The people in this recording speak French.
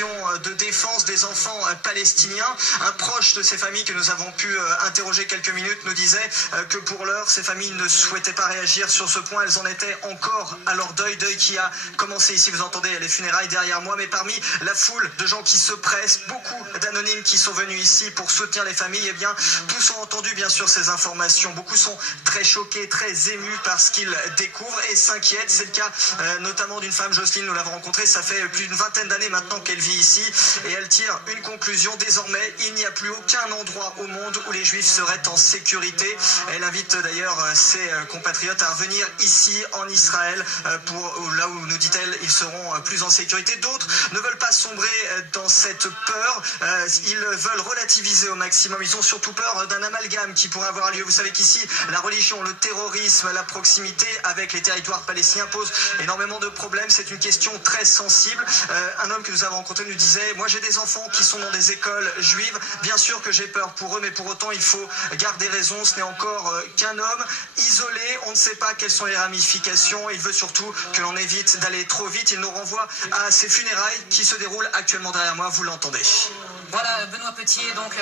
question de défense des enfants palestiniens. Un proche de ces familles que nous avons pu interroger quelques minutes nous disait que pour l'heure, ces familles ne souhaitaient pas réagir sur ce point. Elles en étaient encore à leur deuil qui a commencé ici. Vous entendez les funérailles derrière moi, mais parmi la foule de gens qui se pressent, beaucoup d'anonymes qui sont venus ici pour soutenir les familles, eh bien, tous ont entendu bien sûr ces informations. Beaucoup sont très choqués, très émus par ce qu'ils découvrent et s'inquiètent. C'est le cas notamment d'une femme, Jocelyne, nous l'avons rencontrée, ça fait plus d'une vingtaine d'années maintenant qu'elle vit ici et elle tire une conclusion. Désormais, il n'y a plus aucun endroit au monde où les Juifs seraient en sécurité. Elle invite d'ailleurs ses compatriotes à revenir ici en Israël pour là où, nous dit-elle, ils seront plus en sécurité. D'autres ne veulent pas sombrer dans cette peur. Ils veulent relativiser au maximum. Ils ont surtout peur d'un amalgame qui pourrait avoir lieu. Vous savez qu'ici, la religion, le terrorisme, la proximité avec les territoires palestiniens posent énormément de problèmes. C'est une question très sensible. Un homme que nous avons rencontré nous disait « Moi, j'ai des enfants qui sont dans des écoles juives. Bien sûr que j'ai peur pour eux, mais pour autant, il faut garder raison. Ce n'est encore qu'un homme isolé. On ne sait pas quelles sont les ramifications. Il veut surtout que l'on évite d'aller trop vite. Il nous renvoie à ces funérailles qui se déroulent actuellement derrière moi. Vous l'entendez. Voilà, Benoît Petier, donc...